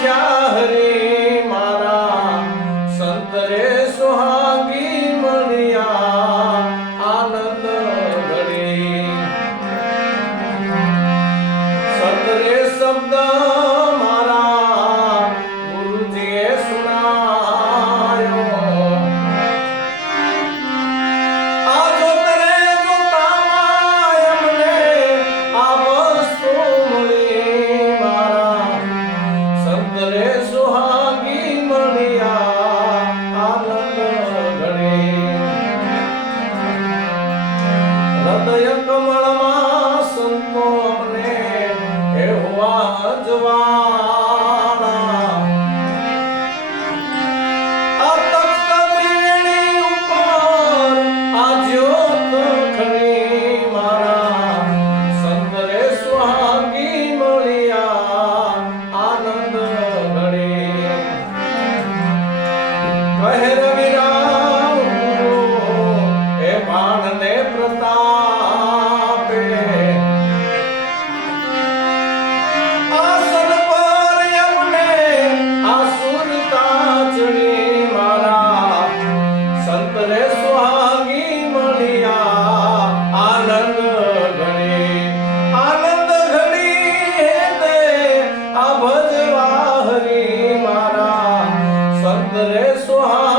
પહોંચ્યા હરી મારા સંત રે સુહાગી મળ્યા આનંદ ઘડી સંત રે શબ્દ મારા ગુરુજીએ સુણાયો આ જોતરે જોતામાં એમને આ વસ્તુ મળી મારા સંત રે સુહાગી મળ્યા આનંદ ઘડી હૃદય કમળમાં સંતો અમને એવા જવાના આ તખ્ત ત્રિવેણી ઉપર આ જ્યોત ખરી મારા સંત રે સુહાગી મળ્યા આનંદ ઘડી કહે રવિરામ એ બાણને પ્રતાપે આસન પર એમને આસુરતા ચડી મારા સંત રે સુહાગી મળ્યા આનંદ ઘડી તે આ ભજવા હરી મારા સંત રે સુહાગી